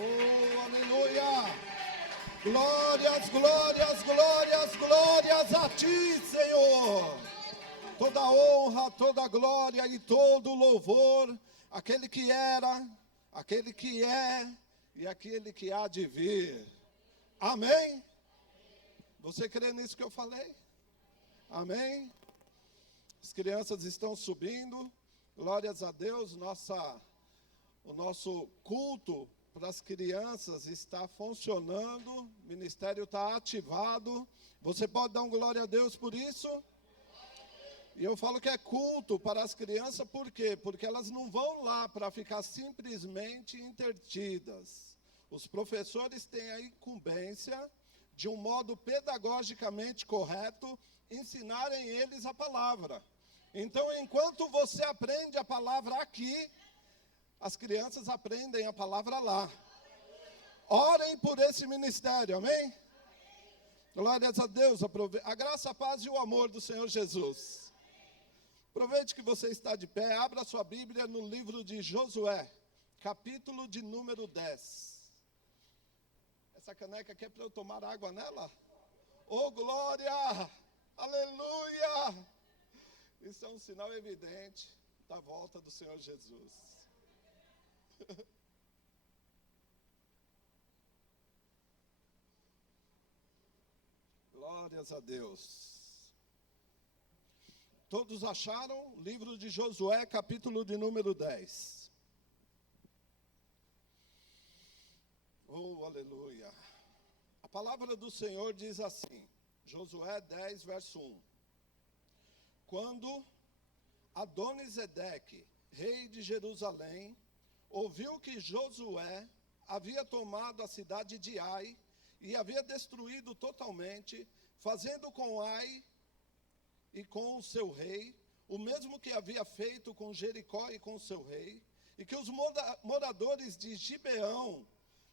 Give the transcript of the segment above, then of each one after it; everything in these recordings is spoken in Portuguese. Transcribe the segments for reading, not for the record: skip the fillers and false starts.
Oh, aleluia! Glórias, glórias, glórias, glórias a ti, Senhor! Toda honra, toda glória e todo louvor, aquele que era, aquele que é e aquele que há de vir. Amém? Você crê nisso que eu falei? Amém? As crianças estão subindo, glórias a Deus, o nosso culto para as crianças está funcionando, o ministério está ativado. Você pode dar um glória a Deus por isso? E eu falo que é culto para as crianças, por quê? Porque elas não vão lá para ficar simplesmente entretidas. Os professores têm a incumbência, de um modo pedagogicamente correto, ensinarem eles a palavra. Então, enquanto você aprende a palavra aqui, as crianças aprendem a palavra lá. Orem por esse ministério, amém? Glórias a Deus, a graça, a paz e o amor do Senhor Jesus. Aproveite que você está de pé, abra sua Bíblia no livro de Josué, capítulo de número 10. Essa caneca aqui é para eu tomar água nela? Oh, glória! Aleluia! Isso é um sinal evidente da volta do Senhor Jesus. Glórias a Deus. Todos acharam? Livro de Josué, capítulo de número 10. Oh, aleluia. A palavra do Senhor diz assim, Josué 10, verso 1. Quando Adonisedeque, rei de Jerusalém, ouviu que Josué havia tomado a cidade de Ai e havia destruído totalmente, fazendo com Ai e com o seu rei, o mesmo que havia feito com Jericó e com o seu rei, e que os moradores de Gibeão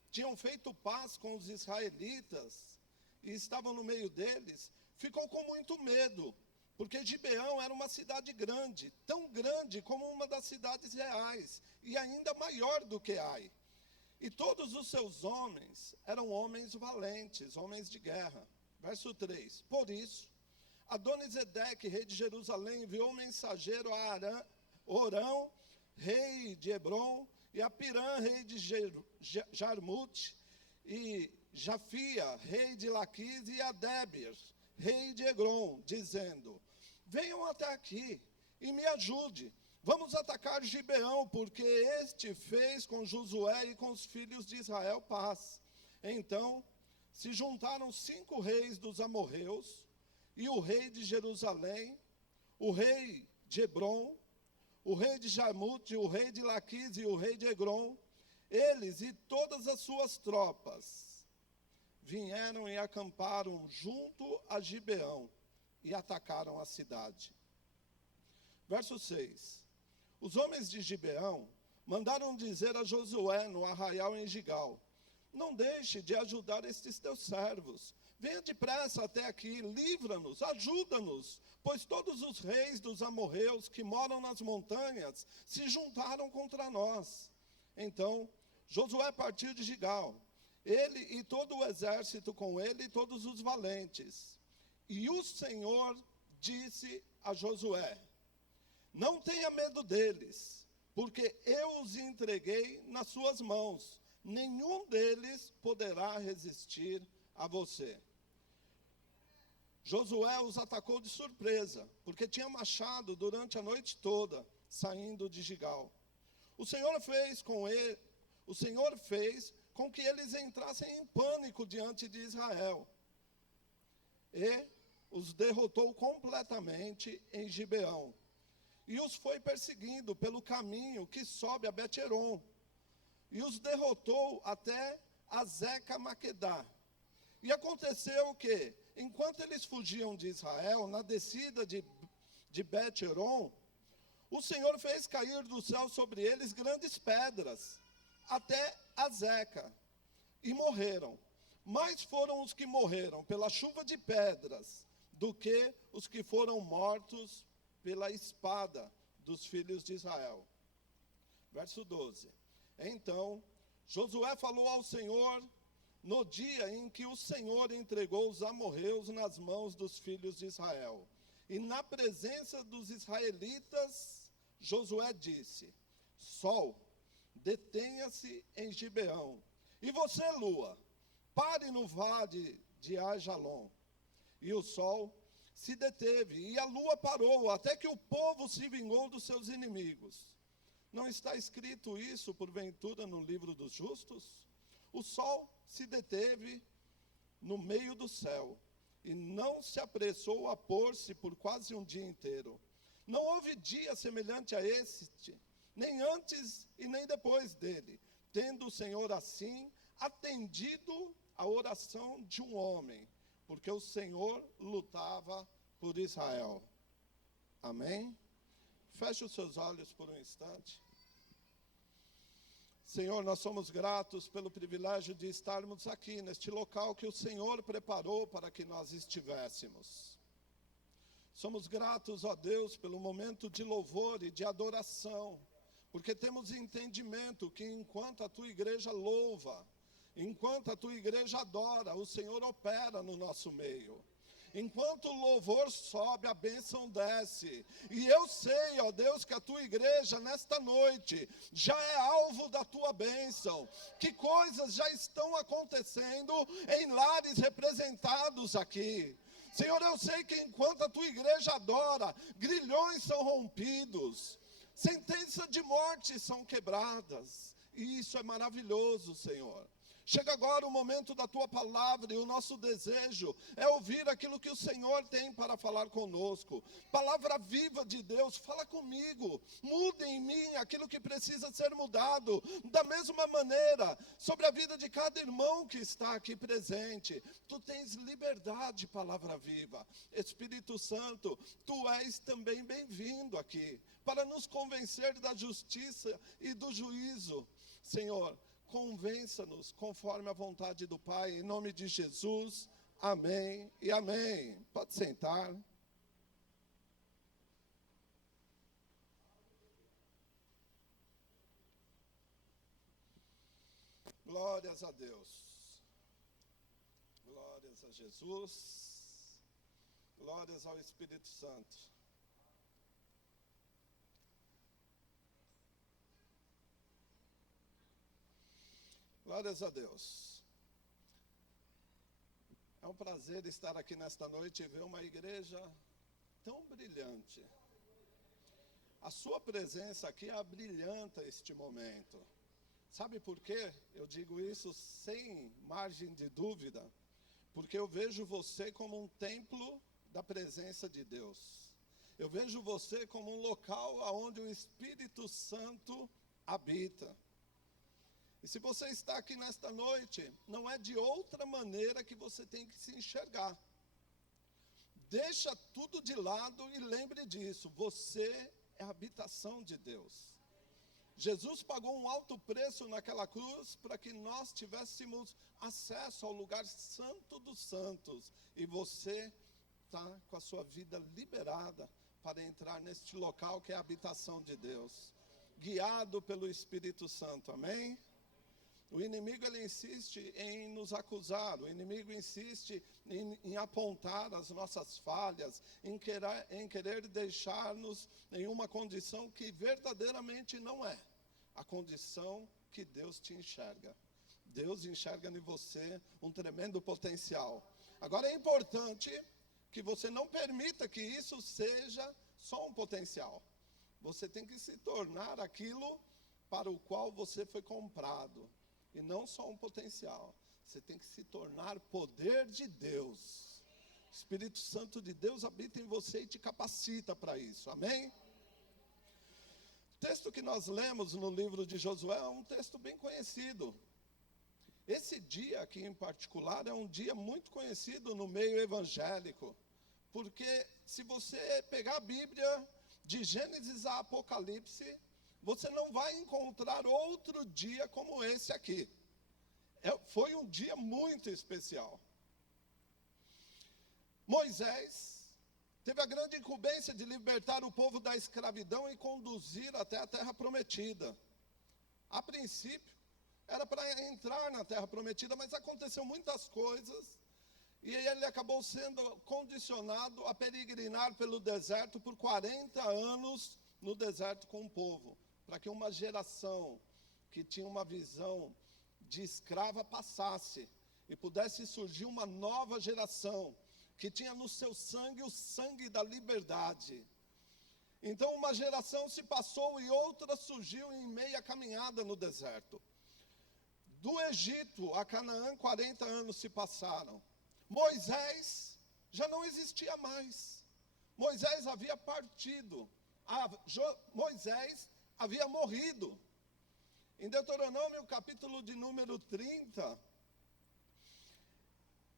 tinham feito paz com os israelitas, e estavam no meio deles, ficou com muito medo, porque Gibeão era uma cidade grande, tão grande como uma das cidades reais, e ainda maior do que Ai. E todos os seus homens eram homens valentes, homens de guerra. Verso 3, por isso, Adonisedeque, rei de Jerusalém, enviou um mensageiro a Orão, rei de Hebrom, e a Pirã, rei de Jarmute, e Jafia, rei de Laquis, e a Débir, rei de Egrom, dizendo, venham até aqui e me ajude. Vamos atacar Gibeão, porque este fez com Josué e com os filhos de Israel paz. Então, se juntaram 5 reis dos amorreus, e o rei de Jerusalém, o rei de Hebrom, o rei de Jarmute, o rei de Laquis e o rei de Egrom, eles e todas as suas tropas, vieram e acamparam junto a Gibeão e atacaram a cidade. Verso 6. Os homens de Gibeão mandaram dizer a Josué no arraial em Gigal, não deixe de ajudar estes teus servos. Venha depressa até aqui, livra-nos, ajuda-nos, pois todos os reis dos amorreus que moram nas montanhas se juntaram contra nós. Então, Josué partiu de Gigal, ele e todo o exército com ele e todos os valentes. E o Senhor disse a Josué, não tenha medo deles, porque eu os entreguei nas suas mãos. Nenhum deles poderá resistir a você. Josué os atacou de surpresa, porque tinha marchado durante a noite toda, saindo de Gigal. O Senhor fez com que eles entrassem em pânico diante de Israel. E os derrotou completamente em Gibeão. E os foi perseguindo pelo caminho que sobe a Bet-Horon. E os derrotou até Azeca Maquedá. E aconteceu que, enquanto eles fugiam de Israel, na descida de Bet-Horon, o Senhor fez cair do céu sobre eles grandes pedras, até Azeca, e morreram. Mais foram os que morreram pela chuva de pedras, do que os que foram mortos pela espada dos filhos de Israel. Verso 12. Então, Josué falou ao Senhor no dia em que o Senhor entregou os amorreus nas mãos dos filhos de Israel. E na presença dos israelitas, Josué disse: Sol, detenha-se em Gibeão. E você, lua, pare no vale de Ajalon. E o sol se deteve, e a lua parou, até que o povo se vingou dos seus inimigos. Não está escrito isso, porventura, no livro dos justos? O sol se deteve no meio do céu, e não se apressou a pôr-se por quase um dia inteiro. Não houve dia semelhante a este, nem antes e nem depois dele, tendo o Senhor assim atendido a oração de um homem, porque o Senhor lutava por Israel. Amém? Feche os seus olhos por um instante. Senhor, nós somos gratos pelo privilégio de estarmos aqui, neste local que o Senhor preparou para que nós estivéssemos. Somos gratos, ó Deus, pelo momento de louvor e de adoração, porque temos entendimento que enquanto a Tua igreja louva, enquanto a Tua igreja adora, o Senhor opera no nosso meio. Enquanto o louvor sobe, a bênção desce. E eu sei, ó Deus, que a Tua igreja, nesta noite, já é alvo da Tua bênção. Que coisas já estão acontecendo em lares representados aqui. Senhor, eu sei que enquanto a Tua igreja adora, grilhões são rompidos, sentenças de morte são quebradas. E isso é maravilhoso, Senhor. Chega agora o momento da Tua palavra e o nosso desejo é ouvir aquilo que o Senhor tem para falar conosco. Palavra viva de Deus, fala comigo, muda em mim aquilo que precisa ser mudado. Da mesma maneira, sobre a vida de cada irmão que está aqui presente, Tu tens liberdade, palavra viva. Espírito Santo, Tu és também bem-vindo aqui, para nos convencer da justiça e do juízo. Senhor, convença-nos conforme a vontade do Pai, em nome de Jesus, amém e amém. Pode sentar. Glórias a Deus, glórias a Jesus, glórias ao Espírito Santo. Glórias a Deus. É um prazer estar aqui nesta noite e ver uma igreja tão brilhante. A sua presença aqui abrilhanta este momento. Sabe por quê? Eu digo isso sem margem de dúvida. Porque eu vejo você como um templo da presença de Deus. Eu vejo você como um local onde o Espírito Santo habita. E se você está aqui nesta noite, não é de outra maneira que você tem que se enxergar. Deixa tudo de lado e lembre disso, você é a habitação de Deus. Jesus pagou um alto preço naquela cruz para que nós tivéssemos acesso ao lugar santo dos santos. E você está com a sua vida liberada para entrar neste local que é a habitação de Deus. Guiado pelo Espírito Santo, amém? O inimigo, ele insiste em nos acusar, o inimigo insiste em apontar as nossas falhas, em querer deixar-nos em uma condição que verdadeiramente não é a condição que Deus te enxerga. Deus enxerga em você um tremendo potencial. Agora é importante que você não permita que isso seja só um potencial. Você tem que se tornar aquilo para o qual você foi comprado. E não só um potencial, você tem que se tornar poder de Deus. O Espírito Santo de Deus habita em você e te capacita para isso, amém? O texto que nós lemos no livro de Josué é um texto bem conhecido. Esse dia aqui em particular é um dia muito conhecido no meio evangélico. Porque se você pegar a Bíblia, de Gênesis a Apocalipse, você não vai encontrar outro dia como esse aqui. Foi um dia muito especial. Moisés teve a grande incumbência de libertar o povo da escravidão e conduzir até a terra prometida. A princípio, Era para entrar na terra prometida, mas aconteceu muitas coisas. E ele acabou sendo condicionado a peregrinar pelo deserto por 40 anos no deserto com o povo, para que uma geração que tinha uma visão de escrava passasse e pudesse surgir uma nova geração que tinha no seu sangue o sangue da liberdade. Então uma geração se passou e outra surgiu em meia caminhada no deserto. Do Egito a Canaã, 40 anos se passaram. Moisés já não existia mais. Moisés havia partido. Moisés havia morrido. Em Deuteronômio, capítulo de número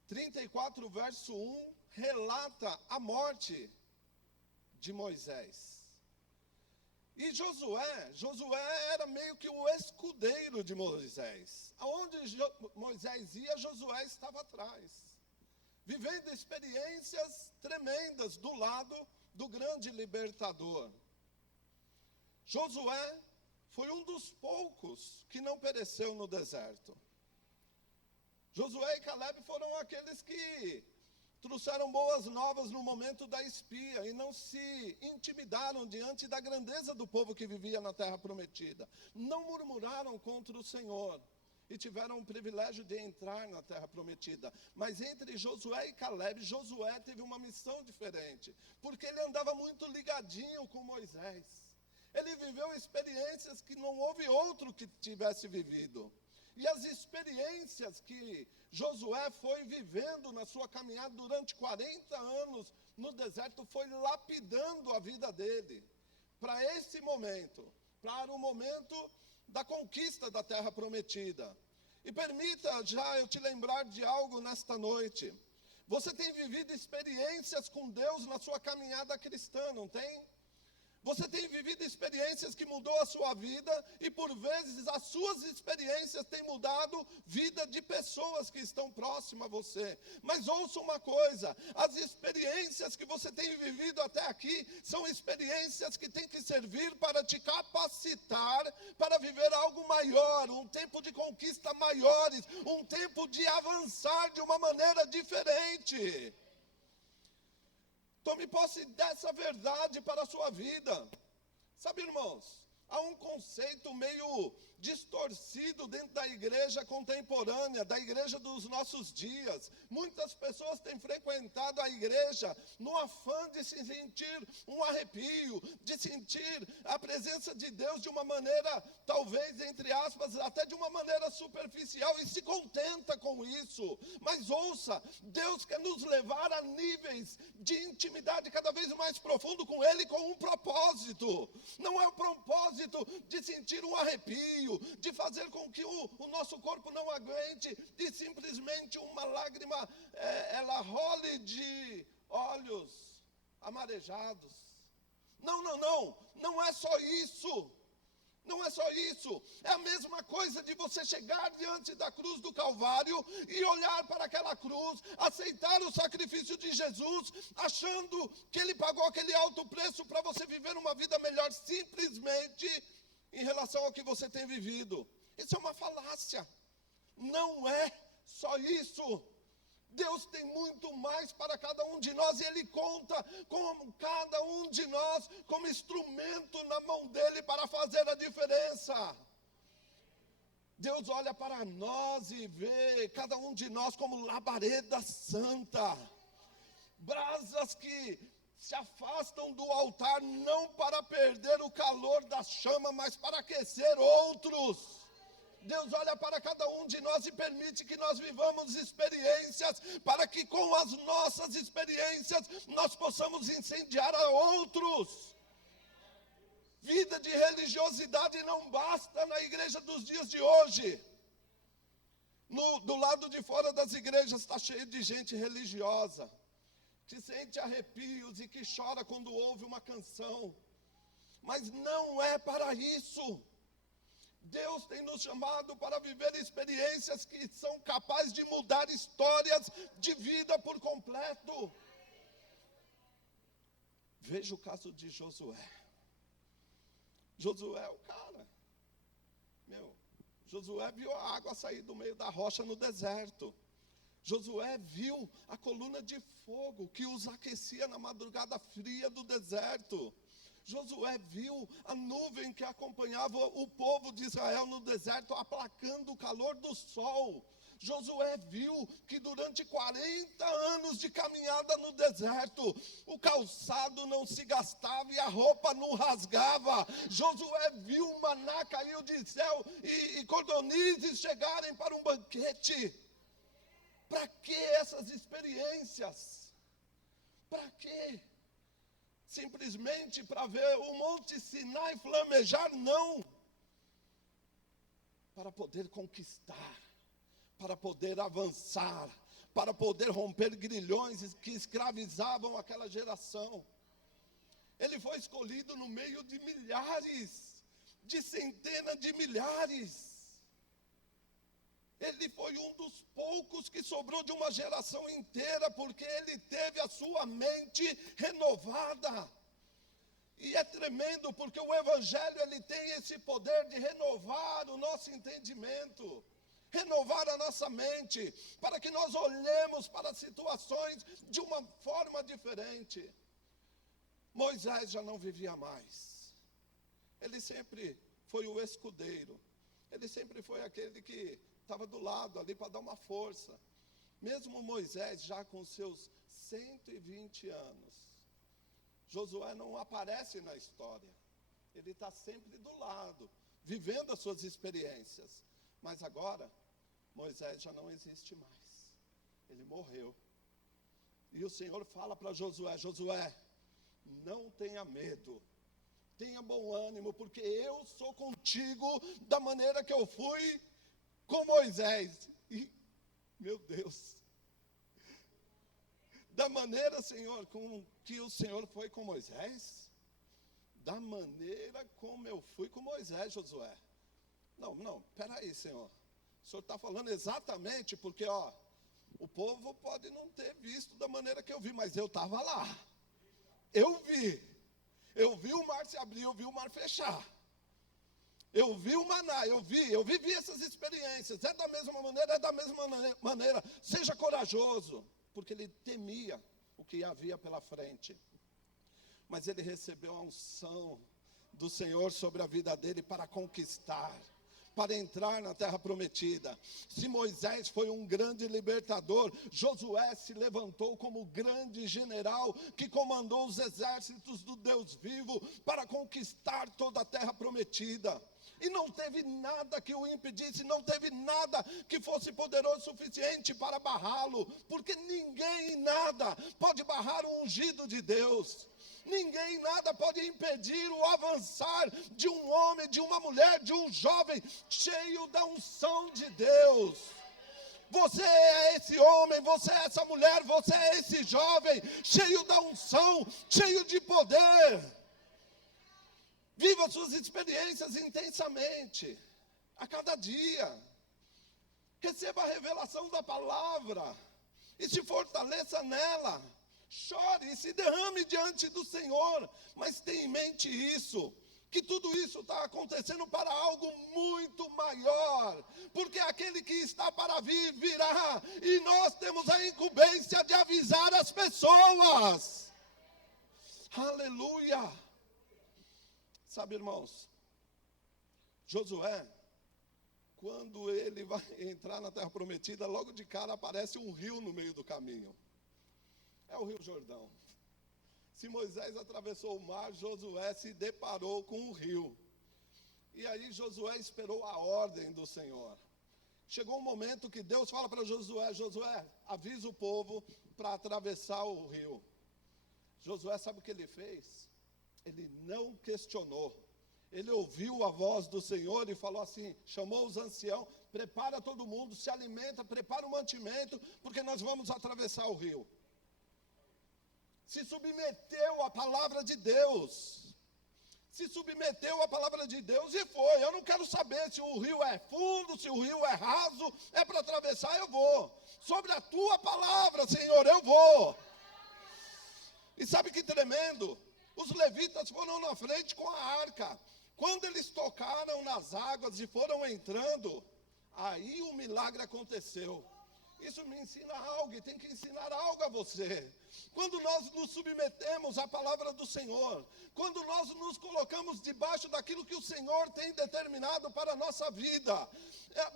34, verso 1, relata a morte de Moisés. E Josué era meio que o escudeiro de Moisés. Aonde Moisés ia, Josué estava atrás, vivendo experiências tremendas do lado do grande libertador. Josué foi um dos poucos que não pereceu no deserto. Josué e Caleb foram aqueles que trouxeram boas novas no momento da espia e não se intimidaram diante da grandeza do povo que vivia na terra prometida. Não murmuraram contra o Senhor e tiveram o privilégio de entrar na terra prometida. Mas entre Josué e Caleb, Josué teve uma missão diferente, porque ele andava muito ligadinho com Moisés. Ele viveu experiências que não houve outro que tivesse vivido. E as experiências que Josué foi vivendo na sua caminhada durante 40 anos no deserto foi lapidando a vida dele para esse momento, para o momento da conquista da terra prometida. E permita já eu te lembrar de algo nesta noite. Você tem vivido experiências com Deus na sua caminhada cristã, não tem? Você tem vivido experiências que mudou a sua vida e por vezes as suas experiências têm mudado vida de pessoas que estão próximas a você. Mas ouça uma coisa, as experiências que você tem vivido até aqui são experiências que têm que servir para te capacitar para viver algo maior, um tempo de conquista maiores, um tempo de avançar de uma maneira diferente. Tome posse dessa verdade para a sua vida. Sabe, irmãos, há um conceito meio distorcido dentro da igreja contemporânea, da igreja dos nossos dias. Muitas pessoas têm frequentado a igreja no afã de se sentir um arrepio, de sentir a presença de Deus de uma maneira, talvez, entre aspas, até de uma maneira superficial, e se contenta com isso. Mas ouça, Deus quer nos levar a níveis de intimidade cada vez mais profundo com Ele, com um propósito. Não é o propósito de sentir um arrepio, de fazer com que o nosso corpo não aguente e simplesmente uma lágrima ela role de olhos amarejados. Não é só isso. Não é só isso, é a mesma coisa de você chegar diante da cruz do Calvário e olhar para aquela cruz, aceitar o sacrifício de Jesus, achando que Ele pagou aquele alto preço para você viver uma vida melhor, simplesmente em relação ao que você tem vivido. Isso é uma falácia, não é só isso. Deus tem muito mais para cada um de nós e Ele conta com cada um de nós como instrumento na mão dEle para fazer a diferença. Deus olha para nós e vê cada um de nós como labareda santa, brasas que se afastam do altar não para perder o calor da chama, mas para aquecer outros. Deus olha para cada um de nós e permite que nós vivamos experiências, para que com as nossas experiências nós possamos incendiar a outros. Vida de religiosidade não basta na igreja dos dias de hoje. Do lado de fora das igrejas está cheio de gente religiosa, que sente arrepios e que chora quando ouve uma canção. Mas não é para isso. Deus tem nos chamado para viver experiências que são capazes de mudar histórias de vida por completo. Veja o caso de Josué. Josué é o cara. Josué viu a água sair do meio da rocha no deserto. Josué viu a coluna de fogo que os aquecia na madrugada fria do deserto. Josué viu a nuvem que acompanhava o povo de Israel no deserto, aplacando o calor do sol. Josué viu que durante 40 anos de caminhada no deserto, o calçado não se gastava e a roupa não rasgava. Josué viu o maná cair do céu e cordonizes chegarem para um banquete. Para que essas experiências? Para quê? Simplesmente para ver o Monte Sinai flamejar? Não. Para poder conquistar, para poder avançar, para poder romper grilhões que escravizavam aquela geração. Ele foi escolhido no meio de milhares, de centenas de milhares. Ele foi um dos poucos que sobrou de uma geração inteira, porque ele teve a sua mente renovada. E é tremendo, porque o Evangelho ele tem esse poder de renovar o nosso entendimento, renovar a nossa mente, para que nós olhemos para as situações de uma forma diferente. Moisés já não vivia mais. Ele sempre foi o escudeiro. Ele sempre foi aquele que estava do lado ali para dar uma força. Mesmo Moisés, já com seus 120 anos, Josué não aparece na história. Ele está sempre do lado, vivendo as suas experiências. Mas agora, Moisés já não existe mais. Ele morreu. E o Senhor fala para Josué: Josué, não tenha medo. Tenha bom ânimo, porque eu sou contigo da maneira que eu fui com Moisés. E, meu Deus, da maneira, Senhor, com que o Senhor foi com Moisés, da maneira como eu fui com Moisés, Josué. Não, peraí, Senhor. O Senhor está falando exatamente porque, o povo pode não ter visto da maneira que eu vi, mas eu estava lá. Eu vi o mar se abrir, eu vi o mar fechar. Eu vi o maná, eu vivi essas experiências. É da mesma maneira. Seja corajoso, porque ele temia o que havia pela frente. Mas ele recebeu a unção do Senhor sobre a vida dele para conquistar, para entrar na terra prometida. Se Moisés foi um grande libertador, Josué se levantou como grande general que comandou os exércitos do Deus vivo para conquistar toda a terra prometida. E não teve nada que o impedisse, não teve nada que fosse poderoso o suficiente para barrá-lo, porque ninguém e nada pode barrar o ungido de Deus. Ninguém, nada pode impedir o avançar de um homem, de uma mulher, de um jovem cheio da unção de Deus. Você é esse homem, você é essa mulher, você é esse jovem cheio da unção, cheio de poder. Viva suas experiências intensamente, a cada dia. Receba a revelação da palavra e se fortaleça nela. Chore e se derrame diante do Senhor, mas tenha em mente isso, que tudo isso está acontecendo para algo muito maior, porque aquele que está para vir, virá, e nós temos a incumbência de avisar as pessoas. Aleluia! Sabe, irmãos, Josué, quando ele vai entrar na terra prometida, logo de cara aparece um rio no meio do caminho. É o Rio Jordão. Se Moisés atravessou o mar, Josué se deparou com o rio. E aí Josué esperou a ordem do Senhor. Chegou um momento que Deus fala para Josué: Josué, avisa o povo para atravessar o rio. Josué, sabe o que ele fez? Ele não questionou. Ele ouviu a voz do Senhor e falou assim, chamou os anciãos: prepara todo mundo, se alimenta, prepara o mantimento, porque nós vamos atravessar o rio. Se submeteu à palavra de Deus. Se submeteu à palavra de Deus e foi. Eu não quero saber se o rio é fundo, se o rio é raso, é para atravessar, eu vou. Sobre a tua palavra, Senhor, eu vou. E sabe que tremendo? Os levitas foram na frente com a arca. Quando eles tocaram nas águas e foram entrando, aí o milagre aconteceu. Isso me ensina algo e tem que ensinar algo a você. Quando nós nos submetemos à palavra do Senhor, quando nós nos colocamos debaixo daquilo que o Senhor tem determinado para a nossa vida,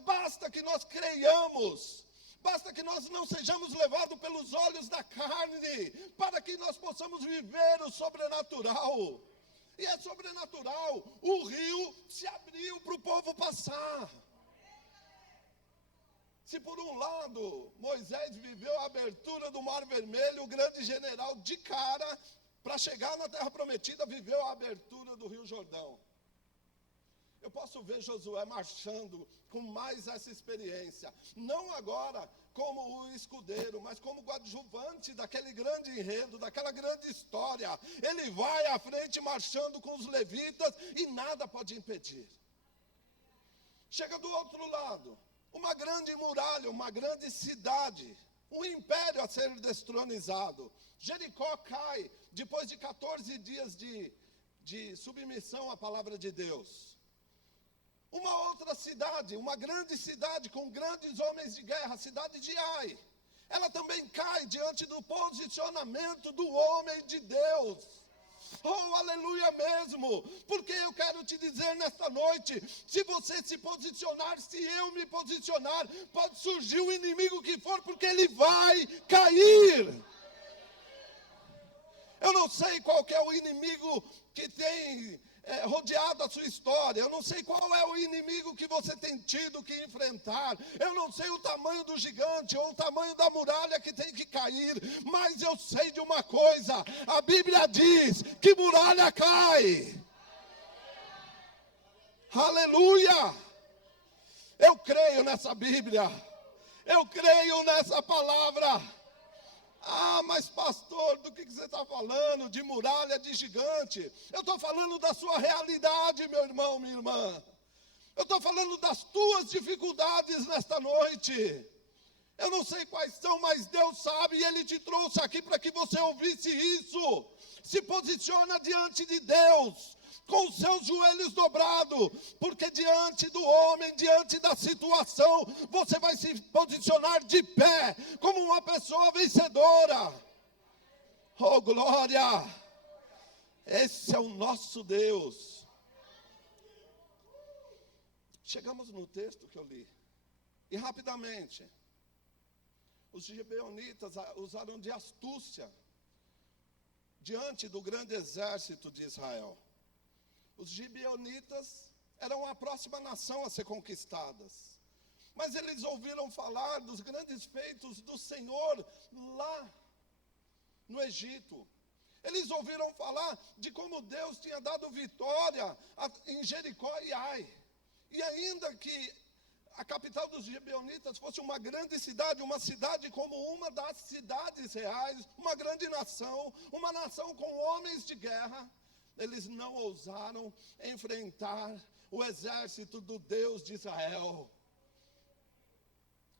basta que nós creiamos, basta que nós não sejamos levados pelos olhos da carne, para que nós possamos viver o sobrenatural. E é sobrenatural, o rio se abriu para o povo passar. Se por um lado, Moisés viveu a abertura do Mar Vermelho, o grande general de cara, para chegar na Terra Prometida, viveu a abertura do Rio Jordão. Eu posso ver Josué marchando com mais essa experiência, não agora como o escudeiro, mas como coadjuvante daquele grande enredo, daquela grande história. Ele vai à frente marchando com os levitas e nada pode impedir. Chega do outro lado, uma grande muralha, uma grande cidade, um império a ser destronizado. Jericó cai depois de 14 dias de submissão à palavra de Deus. Uma outra cidade, uma grande cidade com grandes homens de guerra, a cidade de Ai. Ela também cai diante do posicionamento do homem de Deus. Oh, aleluia mesmo, porque eu quero te dizer nesta noite, se você se posicionar, se eu me posicionar, pode surgir o inimigo que for, porque ele vai cair. Eu não sei qual que é o inimigo que tem rodeado a sua história. Eu não sei qual é o inimigo que você tem tido que enfrentar. Eu não sei o tamanho do gigante ou o tamanho da muralha que tem que cair. Mas eu sei de uma coisa. A Bíblia diz que muralha cai. Aleluia! Eu creio nessa Bíblia. Eu creio nessa palavra. Ah, mas pastor, do que você está falando? De muralha, de gigante? Eu estou falando da sua realidade, meu irmão, minha irmã. Eu estou falando das tuas dificuldades nesta noite. Eu não sei quais são, mas Deus sabe e Ele te trouxe aqui para que você ouvisse isso. Se posiciona diante de Deus, com os seus joelhos dobrados, porque diante do homem, diante da situação, você vai se posicionar de pé, como uma pessoa vencedora. Oh, glória! Esse é o nosso Deus. Chegamos no texto que eu li, e rapidamente, os gibeonitas usaram de astúcia, diante do grande exército de Israel. Os gibeonitas eram a próxima nação a ser conquistadas. Mas eles ouviram falar dos grandes feitos do Senhor lá no Egito. Eles ouviram falar de como Deus tinha dado vitória em Jericó e Ai. E ainda que a capital dos gibeonitas fosse uma grande cidade, uma cidade como uma das cidades reais, uma grande nação, uma nação com homens de guerra, eles não ousaram enfrentar o exército do Deus de Israel.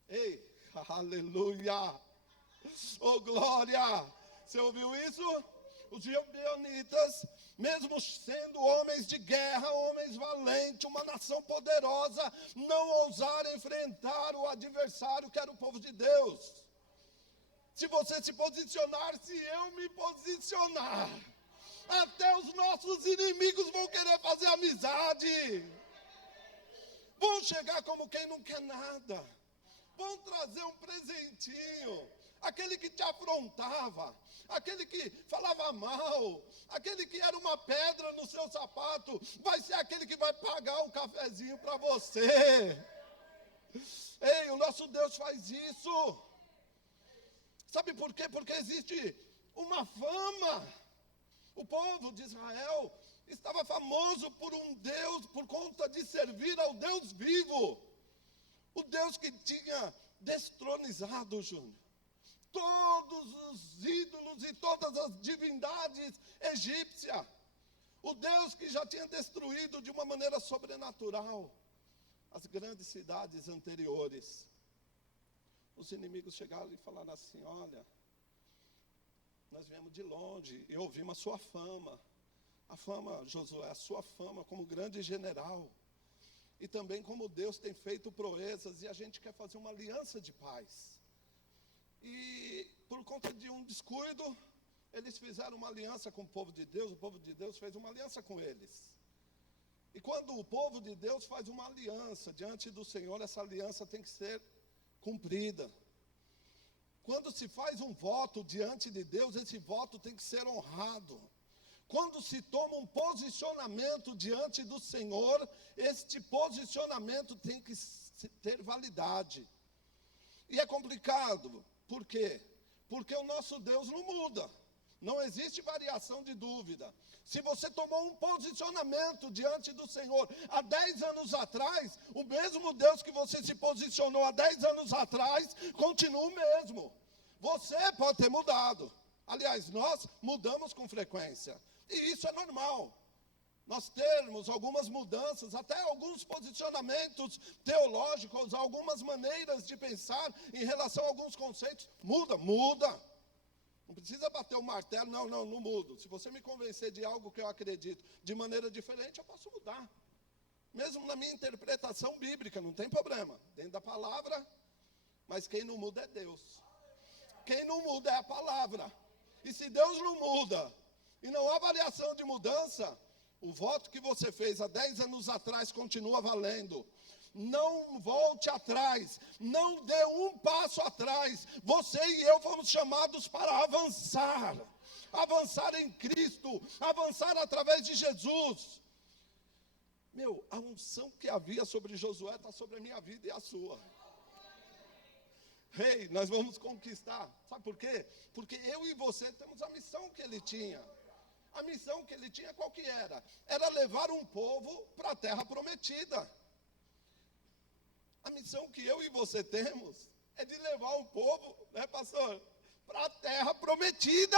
Ei, aleluia! Oh, glória! Você ouviu isso? Os gibeonitas, mesmo sendo homens de guerra, homens valentes, uma nação poderosa, não ousaram enfrentar o adversário que era o povo de Deus. Se você se posicionar, se eu me posicionar, até os nossos inimigos vão querer fazer amizade. Vão chegar como quem não quer nada. Vão trazer um presentinho. Aquele que te afrontava, aquele que falava mal, aquele que era uma pedra no seu sapato, vai ser aquele que vai pagar um cafezinho para você. Ei, o nosso Deus faz isso. Sabe por quê? Porque existe uma fama. O povo de Israel estava famoso por um Deus, por conta de servir ao Deus vivo. O Deus que tinha destronizado, Júnior, todos os ídolos e todas as divindades egípcias. O Deus que já tinha destruído de uma maneira sobrenatural as grandes cidades anteriores. Os inimigos chegaram e falaram assim: olha, nós viemos de longe e ouvimos a sua fama. A fama, Josué, a sua fama como grande general. E também como Deus tem feito proezas, e a gente quer fazer uma aliança de paz. E por conta de um descuido, eles fizeram uma aliança com o povo de Deus fez uma aliança com eles. E quando o povo de Deus faz uma aliança diante do Senhor, essa aliança tem que ser cumprida. Quando se faz um voto diante de Deus, esse voto tem que ser honrado. Quando se toma um posicionamento diante do Senhor, este posicionamento tem que ter validade. E é complicado, por quê? Porque o nosso Deus não muda, não existe variação de dúvida. Se você tomou um posicionamento diante do Senhor há 10 anos atrás, o mesmo Deus que você se posicionou há 10 anos atrás, continua o mesmo. Você pode ter mudado. Aliás, nós mudamos com frequência. E isso é normal. Nós termos algumas mudanças, até alguns posicionamentos teológicos, algumas maneiras de pensar em relação a alguns conceitos. Muda. Não precisa bater o martelo, não mudo. Se você me convencer de algo que eu acredito de maneira diferente, eu posso mudar. Mesmo na minha interpretação bíblica, não tem problema. Dentro da palavra, mas quem não muda é Deus. Quem não muda é a palavra. E se Deus não muda, e não há variação de mudança, o voto que você fez há 10 anos atrás continua valendo. Não volte atrás, não dê um passo atrás. Você e eu fomos chamados para avançar. Avançar em Cristo, avançar através de Jesus. A unção que havia sobre Josué está sobre a minha vida e a sua. Nós vamos conquistar. Sabe por quê? Porque eu e você temos a missão que ele tinha. A missão que ele tinha qual que era? Era levar um povo para a terra prometida. A missão que eu e você temos é de levar um povo, pastor, para a terra prometida.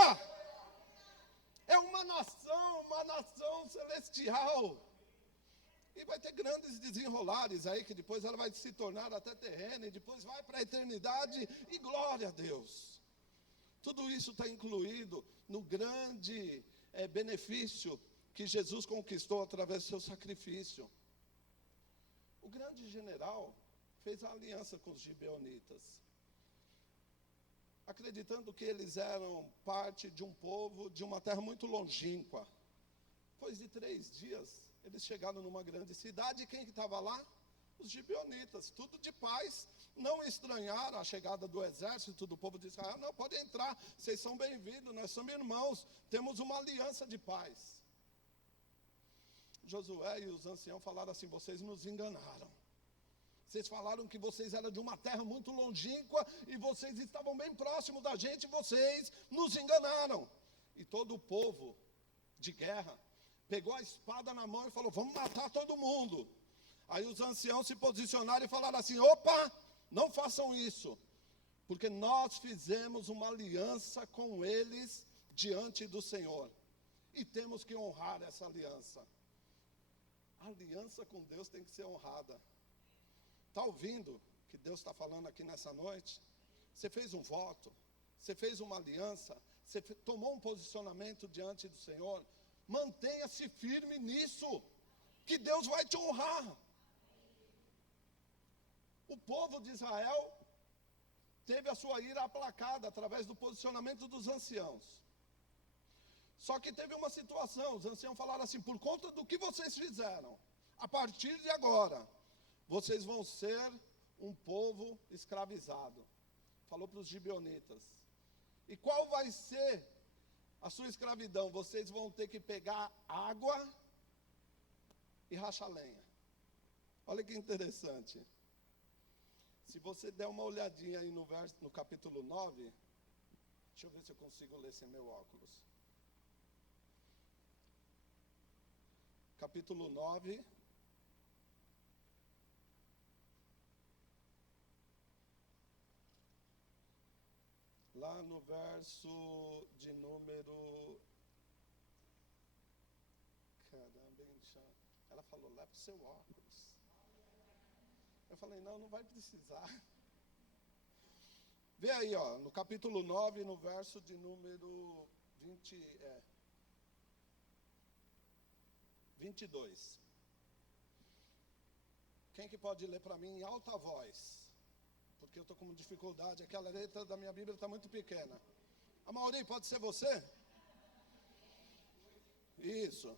É uma nação celestial. E vai ter grandes desenrolares aí, que depois ela vai se tornar até terrena, e depois vai para a eternidade, e glória a Deus. Tudo isso está incluído no grande benefício que Jesus conquistou através do seu sacrifício. O grande general fez a aliança com os gibeonitas, acreditando que eles eram parte de um povo de uma terra muito longínqua. Depois de 3 dias, eles chegaram numa grande cidade, e quem que estava lá? Os gibeonitas, tudo de paz. Não estranharam a chegada do exército do povo de Israel. Não, pode entrar, vocês são bem-vindos, nós somos irmãos, temos uma aliança de paz. Josué e os anciãos falaram assim: vocês nos enganaram. Vocês falaram que vocês eram de uma terra muito longínqua, e vocês estavam bem próximos da gente, e vocês nos enganaram. E todo o povo de guerra pegou a espada na mão e falou: vamos matar todo mundo. Aí os anciãos se posicionaram e falaram assim: opa, não façam isso, porque nós fizemos uma aliança com eles diante do Senhor, e temos que honrar essa aliança. A aliança com Deus tem que ser honrada. Está ouvindo o que Deus está falando aqui nessa noite? Você fez um voto, você fez uma aliança, você tomou um posicionamento diante do Senhor. Mantenha-se firme nisso, que Deus vai te honrar. O povo de Israel teve a sua ira aplacada através do posicionamento dos anciãos. Só que teve uma situação, os anciãos falaram assim: por conta do que vocês fizeram, a partir de agora, vocês vão ser um povo escravizado. Falou para os gibeonitas. E qual vai ser a sua escravidão? Vocês vão ter que pegar água e rachar lenha. Olha que interessante. Se você der uma olhadinha aí no capítulo 9, deixa eu ver se eu consigo ler sem meu óculos. Capítulo 9. Lá no verso de número... Caramba, ela falou: leva o seu óculos. Eu falei: não vai precisar. Vê aí, no capítulo 9, no verso de número 20, 22. Quem que pode ler para mim em alta voz? Porque eu estou com dificuldade, aquela letra da minha Bíblia está muito pequena. Amaury, pode ser você? Isso.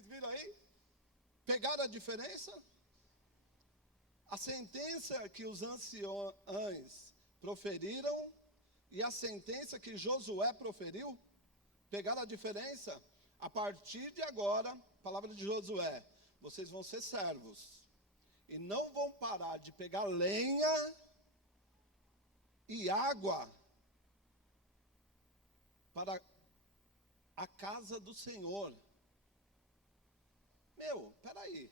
Vocês viram aí? Pegaram a diferença? A sentença que os anciões proferiram e a sentença que Josué proferiu, pegaram a diferença? A partir de agora, palavra de Josué, vocês vão ser servos e não vão parar de pegar lenha e água para a casa do Senhor. Peraí.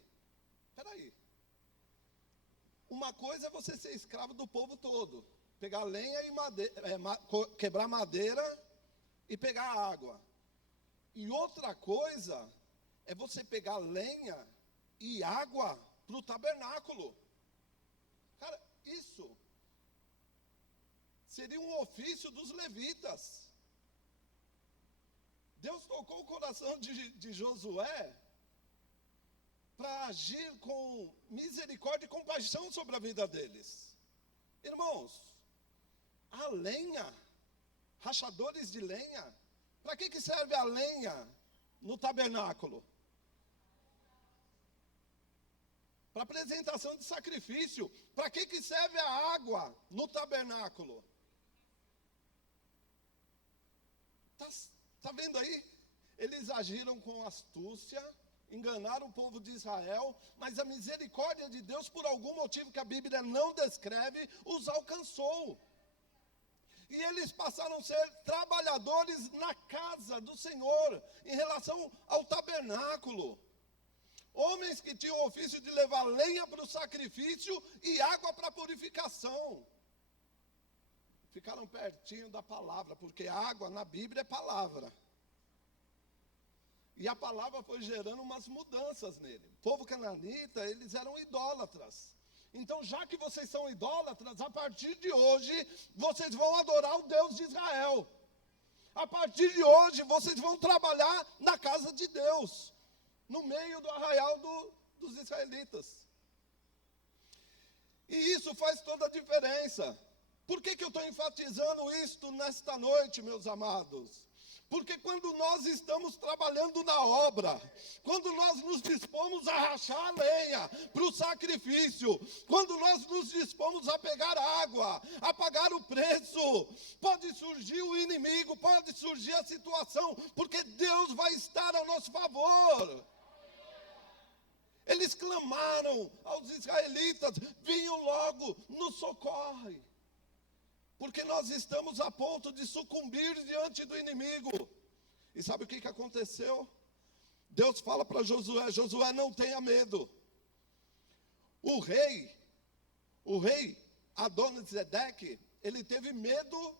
Uma coisa é você ser escravo do povo todo, pegar lenha e madeira, quebrar madeira e pegar água. E outra coisa é você pegar lenha e água para o tabernáculo. Cara, isso seria um ofício dos levitas. Deus tocou o coração de Josué para agir com misericórdia e compaixão sobre a vida deles. Irmãos, a lenha, rachadores de lenha, para que serve a lenha no tabernáculo? Para apresentação de sacrifício. Para que serve a água no tabernáculo? Tá vendo aí? Eles agiram com astúcia, enganaram o povo de Israel, mas a misericórdia de Deus, por algum motivo que a Bíblia não descreve, os alcançou. E eles passaram a ser trabalhadores na casa do Senhor, em relação ao tabernáculo. Homens que tinham o ofício de levar lenha para o sacrifício e água para a purificação. Ficaram pertinho da palavra, porque água na Bíblia é palavra. E a palavra foi gerando umas mudanças nele. O povo cananita, eles eram idólatras. Então, já que vocês são idólatras, a partir de hoje, vocês vão adorar o Deus de Israel. A partir de hoje, vocês vão trabalhar na casa de Deus, no meio do arraial dos israelitas. E isso faz toda a diferença. Por que eu estou enfatizando isto nesta noite, meus amados? Porque quando nós estamos trabalhando na obra, quando nós nos dispomos a rachar a lenha para o sacrifício, quando nós nos dispomos a pegar água, a pagar o preço, pode surgir o inimigo, pode surgir a situação, porque Deus vai estar a nosso favor. Eles clamaram aos israelitas, vinham logo, nos socorre. Porque nós estamos a ponto de sucumbir diante do inimigo. E sabe o que aconteceu? Deus fala para Josué, Josué, não tenha medo. O rei Adonisedeque, ele teve medo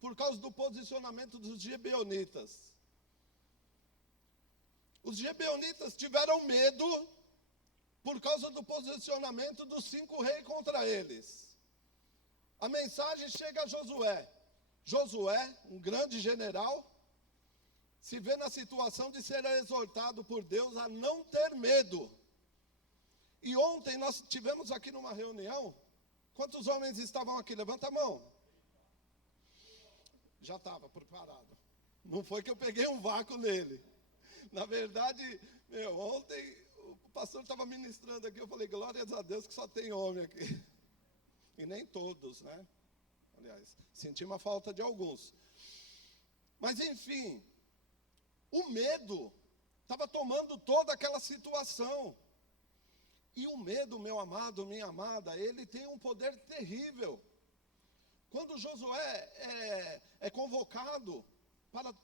por causa do posicionamento dos gibeonitas. Os gibeonitas tiveram medo por causa do posicionamento dos 5 reis contra eles. A mensagem chega a Josué. Josué, um grande general, se vê na situação de ser exortado por Deus a não ter medo. E ontem nós tivemos aqui numa reunião, quantos homens estavam aqui? Levanta a mão. Já estava preparado. Não foi que eu peguei um vácuo nele. Na verdade, ontem o pastor estava ministrando aqui, eu falei, glórias a Deus que só tem homem aqui. E nem todos, né? Aliás, senti uma falta de alguns. Mas enfim, o medo estava tomando toda aquela situação. E o medo, meu amado, minha amada, ele tem um poder terrível. Quando Josué é convocado para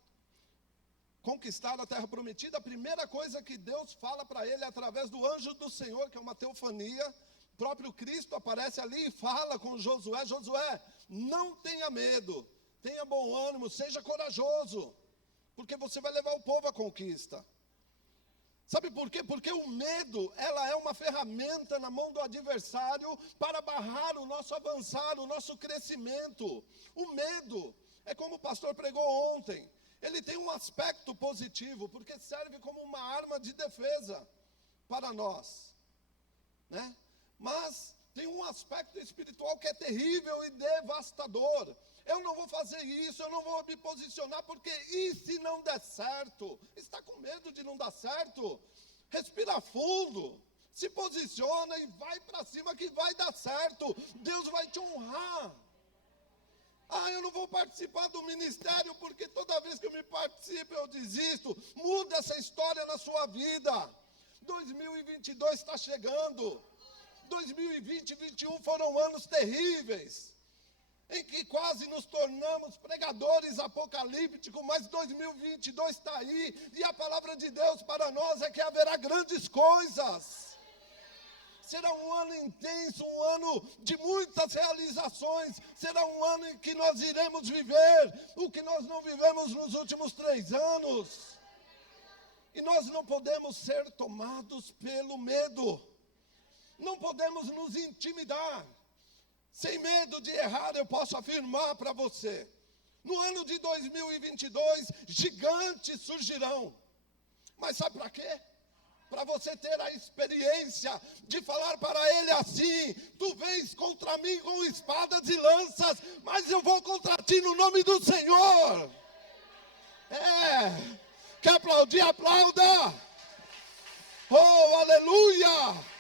conquistar a terra prometida, a primeira coisa que Deus fala para ele através do anjo do Senhor, que é uma teofania, o próprio Cristo aparece ali e fala com Josué, Josué, não tenha medo, tenha bom ânimo, seja corajoso, porque você vai levar o povo à conquista. Sabe por quê? Porque o medo, ela é uma ferramenta na mão do adversário para barrar o nosso avançar, o nosso crescimento. O medo, é como o pastor pregou ontem, ele tem um aspecto positivo, porque serve como uma arma de defesa para nós, né? Mas tem um aspecto espiritual que é terrível e devastador. Eu não vou fazer isso, eu não vou me posicionar, porque e se não der certo? Está com medo de não dar certo? Respira fundo, se posiciona e vai para cima que vai dar certo. Deus vai te honrar. Ah, eu não vou participar do ministério, porque toda vez que eu me participo eu desisto. Muda essa história na sua vida. 2022 está chegando. 2020 e 2021 foram anos terríveis, em que quase nos tornamos pregadores apocalípticos, mas 2022 está aí, e a palavra de Deus para nós é que haverá grandes coisas. Será um ano intenso, um ano de muitas realizações, será um ano em que nós iremos viver o que nós não vivemos nos últimos 3 anos. E nós não podemos ser tomados pelo medo, não podemos nos intimidar. Sem medo de errar, eu posso afirmar para você, no ano de 2022, gigantes surgirão. Mas sabe para quê? Para você ter a experiência de falar para ele assim, tu vens contra mim com espadas e lanças, mas eu vou contra ti no nome do Senhor. Quer aplaudir? Aplauda. Oh, aleluia.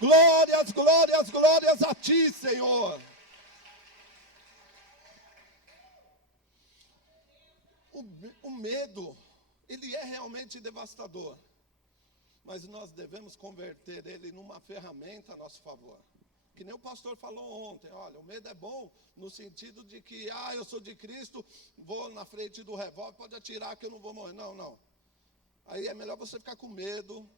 Glórias, glórias, glórias a ti, Senhor. O medo, ele é realmente devastador, mas nós devemos converter ele numa ferramenta a nosso favor. Que nem o pastor falou ontem, olha, o medo é bom no sentido de que, eu sou de Cristo, vou na frente do revólver, pode atirar que eu não vou morrer. Não. Aí é melhor você ficar com medo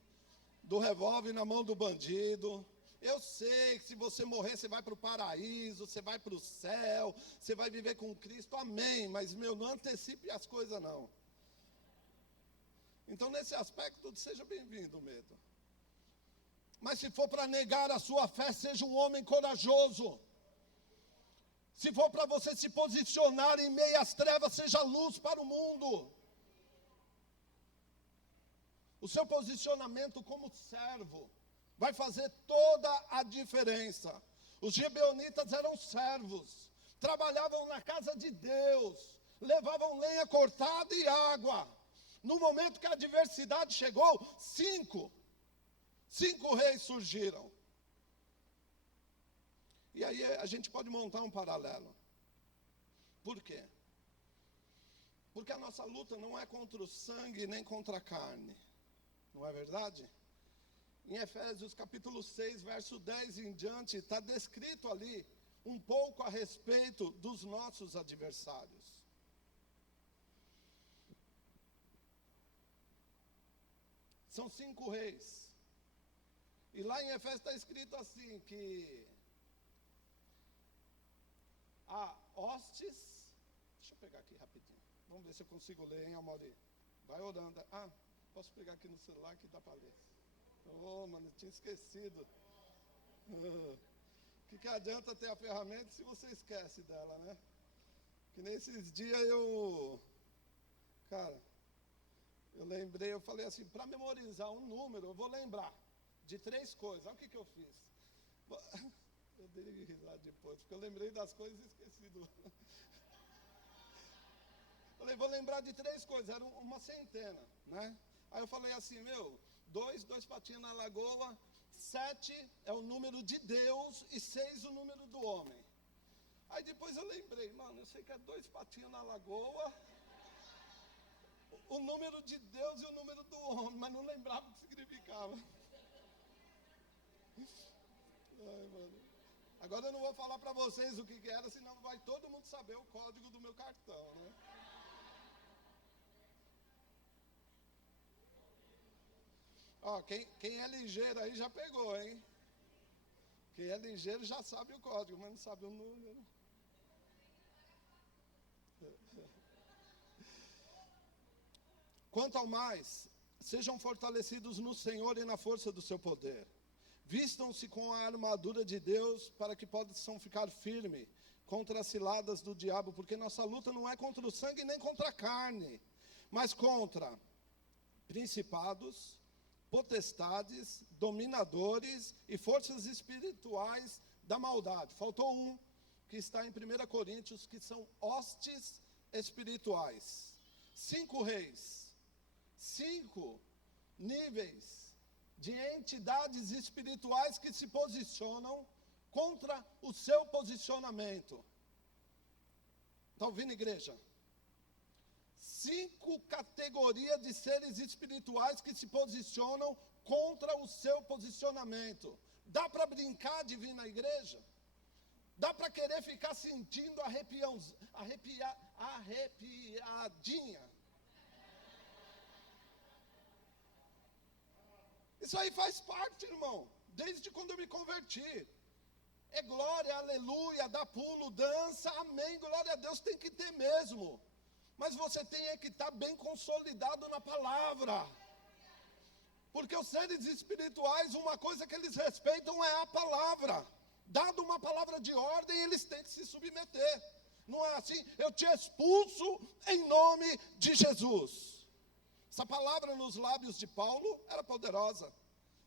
do revólver na mão do bandido. Eu sei que se você morrer, você vai para o paraíso, você vai para o céu, você vai viver com Cristo, amém. Mas, não antecipe as coisas, não. Então, nesse aspecto, seja bem-vindo, medo. Mas se for para negar a sua fé, seja um homem corajoso. Se for para você se posicionar em meio às trevas, seja luz para o mundo. O seu posicionamento como servo vai fazer toda a diferença. Os gibeonitas eram servos, trabalhavam na casa de Deus, levavam lenha cortada e água. No momento que a adversidade chegou, cinco reis surgiram. E aí a gente pode montar um paralelo. Por quê? Porque a nossa luta não é contra o sangue nem contra a carne. Não é verdade? Em Efésios capítulo 6, verso 10 em diante, está descrito ali um pouco a respeito dos nossos adversários. São 5 reis. E lá em Efésios está escrito assim, que há hostes. Deixa eu pegar aqui rapidinho. Vamos ver se eu consigo ler, hein, Amaury? Vai orando. Posso pegar aqui no celular que dá para ler. Mano, eu tinha esquecido. que adianta ter a ferramenta se você esquece dela, né? Que nesses dias cara, eu lembrei, eu falei assim, para memorizar um número, eu vou lembrar de 3 coisas. Olha o que eu fiz. Eu dei risada depois, porque eu lembrei das coisas e esqueci do... Falei, vou lembrar de 3 coisas, era uma centena, né? Aí eu falei assim, 2 patinhos na lagoa, 7 é o número de Deus e 6 o número do homem. Aí depois eu lembrei, mano, eu sei que é 2 patinhos na lagoa, o número de Deus e o número do homem, mas não lembrava o que significava. Ai, mano. Agora eu não vou falar para vocês o que era, senão vai todo mundo saber o código do meu cartão, né? Ó, quem é ligeiro aí já pegou, hein? Quem é ligeiro já sabe o código, mas não sabe o número. Quanto ao mais, sejam fortalecidos no Senhor e na força do seu poder. Vistam-se com a armadura de Deus para que possam ficar firmes contra as ciladas do diabo, porque nossa luta não é contra o sangue nem contra a carne, mas contra principados, potestades, dominadores e forças espirituais da maldade. Faltou um, que está em 1 Coríntios, que são hostes espirituais. 5 reis, 5 níveis de entidades espirituais que se posicionam contra o seu posicionamento. Está ouvindo, igreja? 5 categorias de seres espirituais que se posicionam contra o seu posicionamento. Dá para brincar de vir na igreja? Dá para querer ficar sentindo arrepiadinha? Isso aí faz parte, irmão, desde quando eu me converti. É glória, aleluia, dá pulo, dança, amém, glória a Deus, tem que ter mesmo. Mas você tem que estar bem consolidado na palavra. Porque os seres espirituais, uma coisa que eles respeitam é a palavra. Dado uma palavra de ordem, eles têm que se submeter. Não é assim, eu te expulso em nome de Jesus. Essa palavra nos lábios de Paulo era poderosa.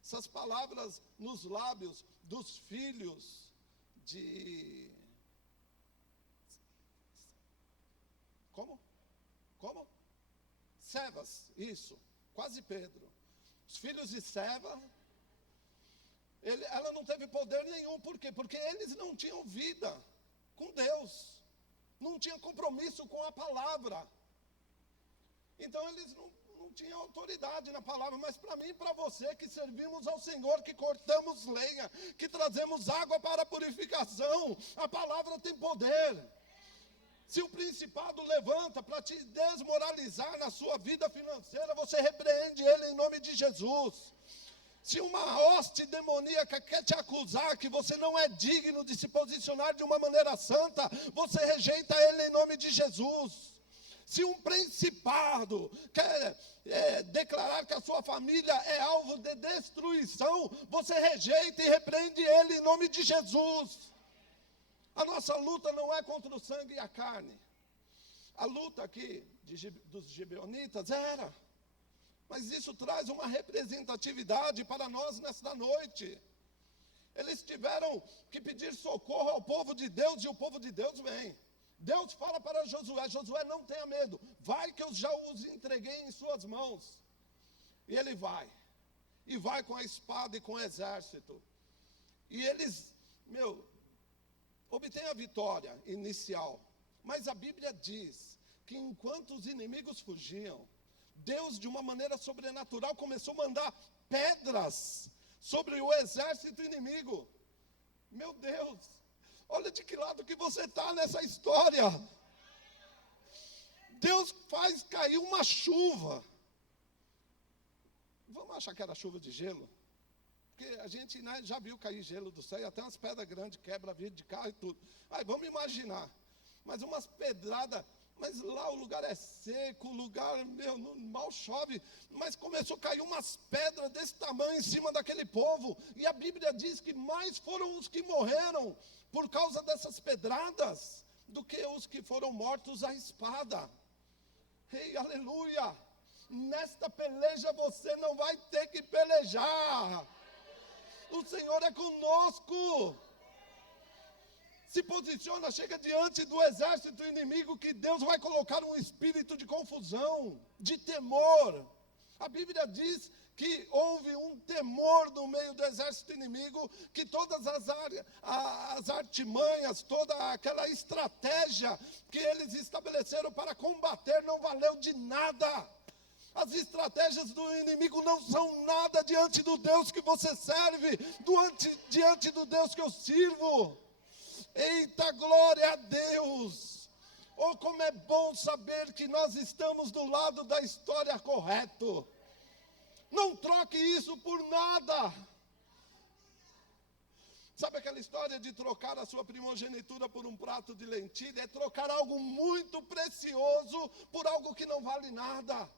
Essas palavras nos lábios dos filhos de... Como? Sevas, isso, quase Pedro. Os filhos de Seva, ela não teve poder nenhum, por quê? Porque eles não tinham vida com Deus, não tinham compromisso com a palavra. Então eles não tinham autoridade na palavra, mas para mim e para você que servimos ao Senhor, que cortamos lenha, que trazemos água para a purificação, a palavra tem poder. Se o principado levanta para te desmoralizar na sua vida financeira, você repreende ele em nome de Jesus. Se uma hoste demoníaca quer te acusar que você não é digno de se posicionar de uma maneira santa, você rejeita ele em nome de Jesus. Se um principado quer declarar que a sua família é alvo de destruição, você rejeita e repreende ele em nome de Jesus. A nossa luta não é contra o sangue e a carne. A luta aqui dos gibeonitas era. Mas isso traz uma representatividade para nós nesta noite. Eles tiveram que pedir socorro ao povo de Deus e o povo de Deus vem. Deus fala para Josué, Josué, não tenha medo. Vai que eu já os entreguei em suas mãos. E ele vai. E vai com a espada e com o exército. E eles, obtém a vitória inicial, mas a Bíblia diz que enquanto os inimigos fugiam, Deus de uma maneira sobrenatural começou a mandar pedras sobre o exército inimigo. Meu Deus, olha de que lado que você está nessa história. Deus faz cair uma chuva. Vamos achar que era chuva de gelo? Porque a gente já viu cair gelo do céu, e até umas pedras grandes quebra vidro de carro e tudo. Aí vamos imaginar. Mas umas pedradas Mas lá o lugar é seco, o lugar, mal chove. Mas começou a cair umas pedras desse tamanho em cima daquele povo. E a Bíblia diz que mais foram os que morreram por causa dessas pedradas do que os que foram mortos à espada. Ei, aleluia! Nesta peleja você não vai ter que pelejar. O Senhor é conosco. Se posiciona, chega diante do exército inimigo, que Deus vai colocar um espírito de confusão, de temor. A Bíblia diz que houve um temor no meio do exército inimigo, que todas as artimanhas, toda aquela estratégia que eles estabeleceram para combater não valeu de nada. As estratégias do inimigo não são nada diante do Deus que você serve, diante do Deus que eu sirvo. Eita, glória a Deus! Oh, como é bom saber que nós estamos do lado da história correto. Não troque isso por nada. Sabe aquela história de trocar a sua primogenitura por um prato de lentilha? É trocar algo muito precioso por algo que não vale nada.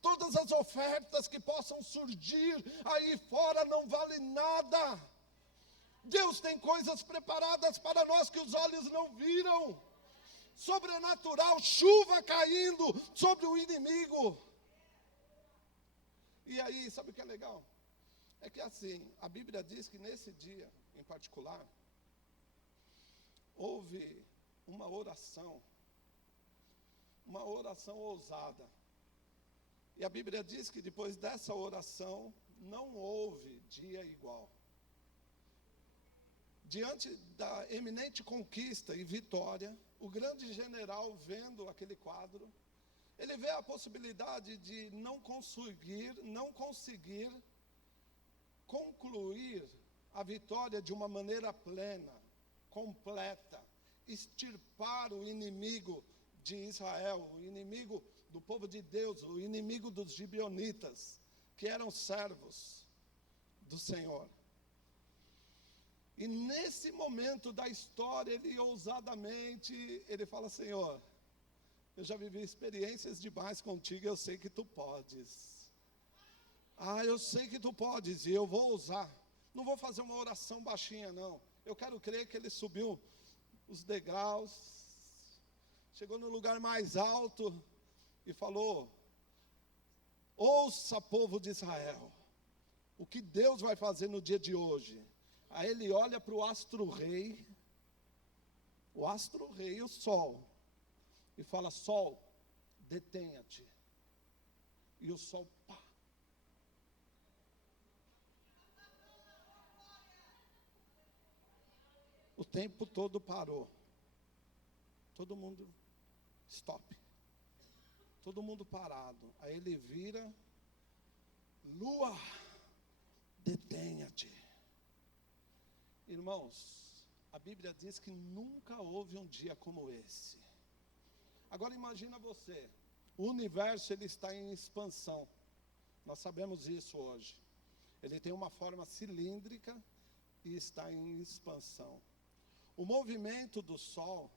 Todas as ofertas que possam surgir aí fora não valem nada. Deus tem coisas preparadas para nós que os olhos não viram. Sobrenatural, chuva caindo sobre o inimigo. E aí, sabe o que é legal? É que assim, a Bíblia diz que nesse dia, em particular, houve uma oração ousada. E a Bíblia diz que depois dessa oração, não houve dia igual. Diante da eminente conquista e vitória, o grande general, vendo aquele quadro, ele vê a possibilidade de não conseguir concluir a vitória de uma maneira plena, completa, extirpar o inimigo de Israel, o inimigo do povo de Deus, o inimigo dos gibeonitas, que eram servos do Senhor. E nesse momento da história, ele ousadamente, ele fala: Senhor, eu já vivi experiências demais contigo, eu sei que tu podes. Eu sei que tu podes, e eu vou ousar. Não vou fazer uma oração baixinha, não. Eu quero crer que ele subiu os degraus, chegou no lugar mais alto e falou: ouça, povo de Israel, o que Deus vai fazer no dia de hoje. Aí ele olha para o astro-rei, o sol, e fala: sol, detenha-te. E o sol, pá. O tempo todo parou. Todo mundo, stop. Todo mundo parado. Aí ele vira: lua, detenha-te. Irmãos, a Bíblia diz que nunca houve um dia como esse. Agora imagina você, o universo ele está em expansão. Nós sabemos isso hoje. Ele tem uma forma cilíndrica e está em expansão. O movimento do Sol,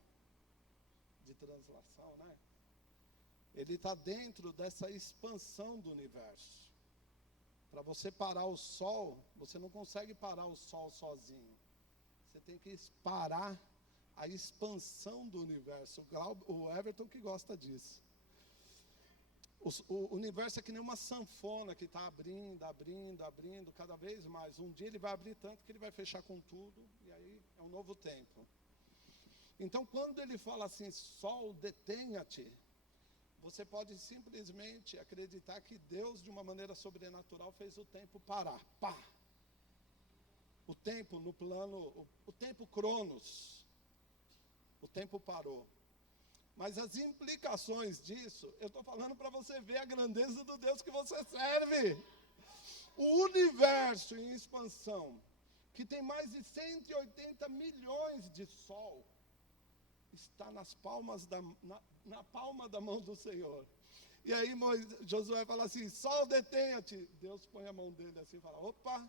de translação, né? Ele está dentro dessa expansão do universo. Para você parar o Sol, você não consegue parar o Sol sozinho. Você tem que parar a expansão do universo. O Everton que gosta disso. O universo é que nem uma sanfona que está abrindo, cada vez mais. Um dia ele vai abrir tanto que ele vai fechar com tudo, e aí é um novo tempo. Então, quando ele fala assim: sol, detenha-te, você pode simplesmente acreditar que Deus, de uma maneira sobrenatural, fez o tempo parar. Pá! O tempo no plano, o tempo cronos, o tempo parou. Mas as implicações disso, eu estou falando para você ver a grandeza do Deus que você serve. O universo em expansão, que tem mais de 180 milhões de sol, está na palma da mão do Senhor. E aí Josué fala assim: sol, detenha-te. Deus põe a mão dele assim e fala: opa,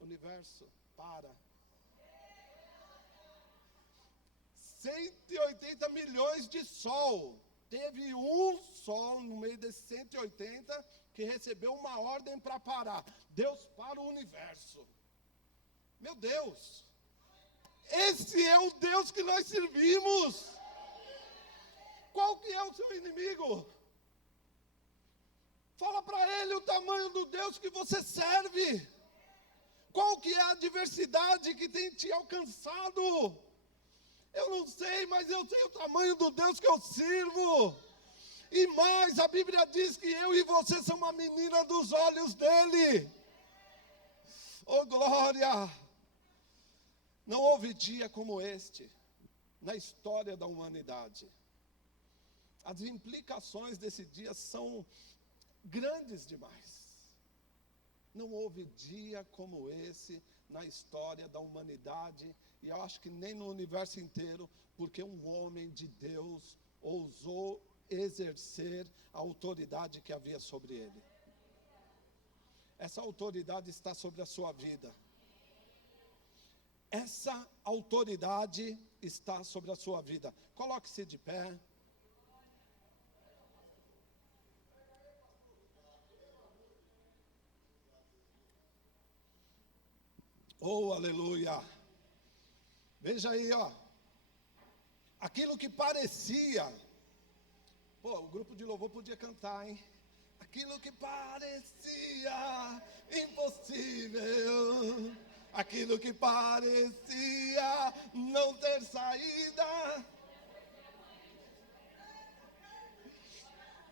universo, para. 180 milhões de sol Teve um só no meio desses 180 que recebeu uma ordem para parar. Deus para o universo. Meu Deus! Esse é o Deus que nós servimos. Qual que é o seu inimigo? Fala para ele o tamanho do Deus que você serve. Qual que é a adversidade que tem te alcançado? Eu não sei, mas eu sei o tamanho do Deus que eu sirvo. E mais, a Bíblia diz que eu e você somos uma menina dos olhos dele. Oh, glória! Não houve dia como este na história da humanidade. As implicações desse dia são grandes demais. Não houve dia como esse na história da humanidade, e eu acho que nem no universo inteiro, porque um homem de Deus ousou exercer a autoridade que havia sobre ele. Essa autoridade está sobre a sua vida. Essa autoridade está sobre a sua vida. Coloque-se de pé. Oh, aleluia. Veja aí, ó. Aquilo que parecia. Pô, o grupo de louvor podia cantar, hein? Aquilo que parecia impossível. Aquilo que parecia não ter saída.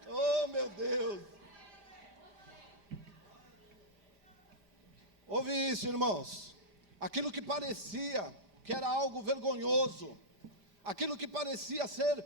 Oh, meu Deus. Ouve isso, irmãos. Aquilo que parecia que era algo vergonhoso, aquilo que parecia ser